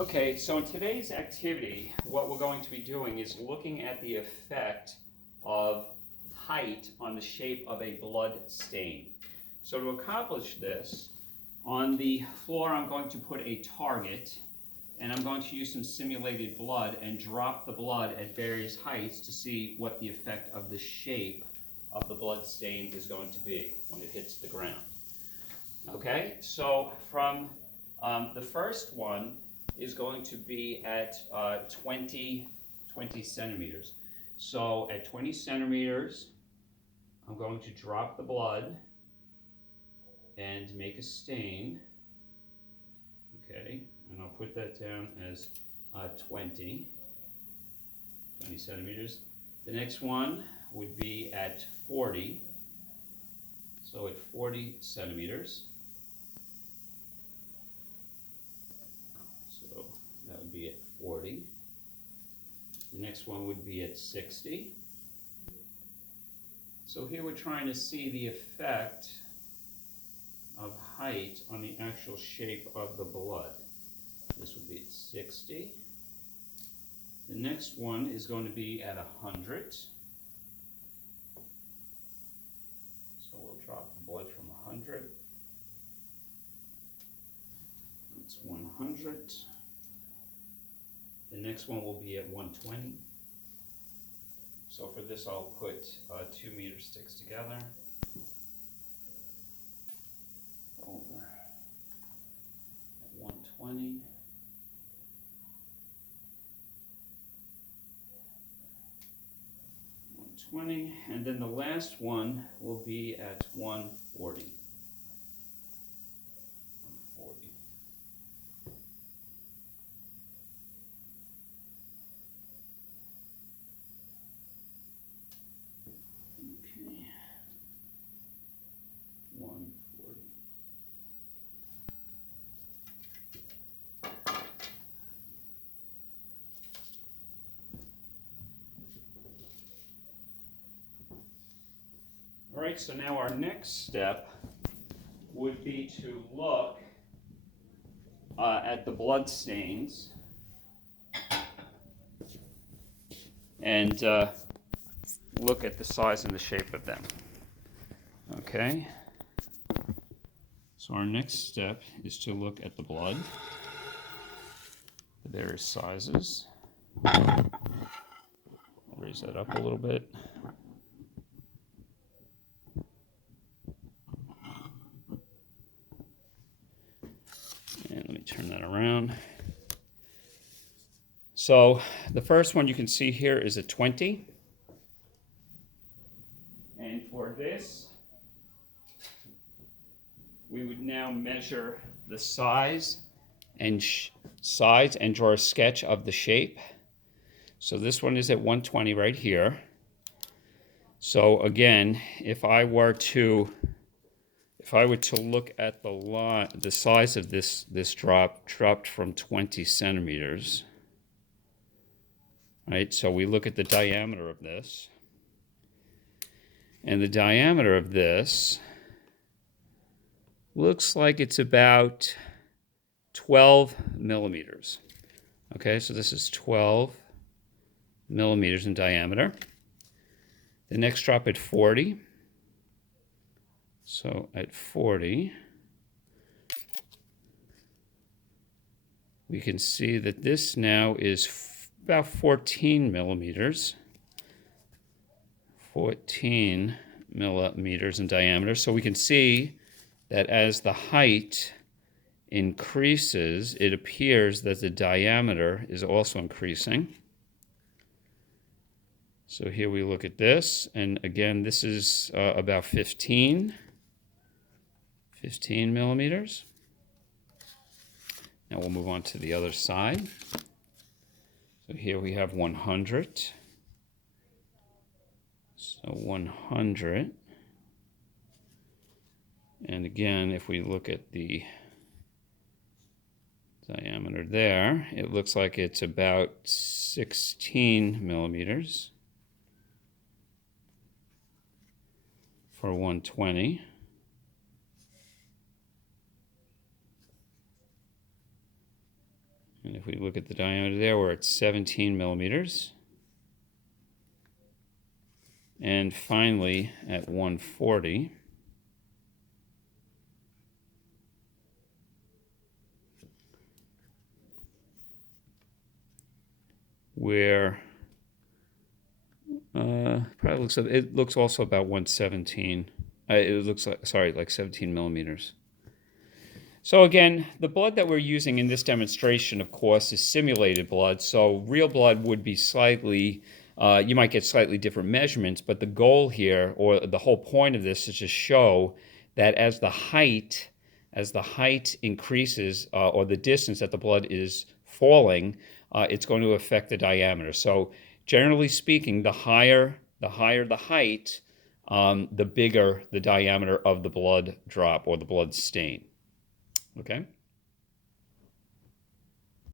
Okay, so in today's activity, what we're going to be doing is looking at the effect of height on the shape of a blood stain. So to accomplish this, on the floor I'm going to put a target, and I'm going to use some simulated blood and drop the blood at various heights to see what the effect of the shape of the blood stain is going to be when it hits the ground. Okay, so from the first one is going to be at 20 centimeters. So at 20 centimeters, I'm going to drop the blood and make a stain. Okay, and I'll put that down as 20 centimeters. The next one would be at 40. So at 40 centimeters. So that would be at 40. The next one would be at 60. So here we're trying to see the effect of height on the actual shape of the blood. This would be at 60. The next one is going to be at 100. So we'll drop the blood from 100. That's 100. The next one will be at 120. So for this I'll put 2 meter sticks together. Over at 120. And then the last one will be at 140. 140. Okay. 140. All right, so now our next step would be to look at the blood stains and look at the size and the shape of them. Okay, so our next step is to look at the blood, the various sizes. Raise that up a little bit. And let me turn that around. So the first one you can see here is a 20. And for this, we would now measure the size and draw a sketch of the shape. So this one is at 120 right here. So again, if I were to look at the size of this dropped from 20 centimeters. Right, so we look at the diameter of this. And the diameter of this looks like it's about 12 millimeters. Okay, so this is 12 millimeters in diameter. The next drop at 40. So at 40, we can see that this now is about 14 millimeters. 14 millimeters in diameter. So we can see that as the height increases, it appears that the diameter is also increasing. So here we look at this, and again, this is about 15 millimeters. Now we'll move on to the other side. So here we have 100. So 100. And again, if we look at the diameter there, it looks like it's about 16 millimeters for 120. And if we look at the diameter there, we're at 17 millimeters. And finally, at 140, where probably looks, it looks also about 117. It looks like, sorry, like 17 millimeters. So again, the blood that we're using in this demonstration, of course, is simulated blood. So real blood would be slightly, you might get slightly different measurements, but the goal here, or the whole point of this, is to show that as the height increases, or the distance that the blood is falling, it's going to affect the diameter. So generally speaking, the higher the height, the bigger the diameter of the blood drop or the blood stain. Okay?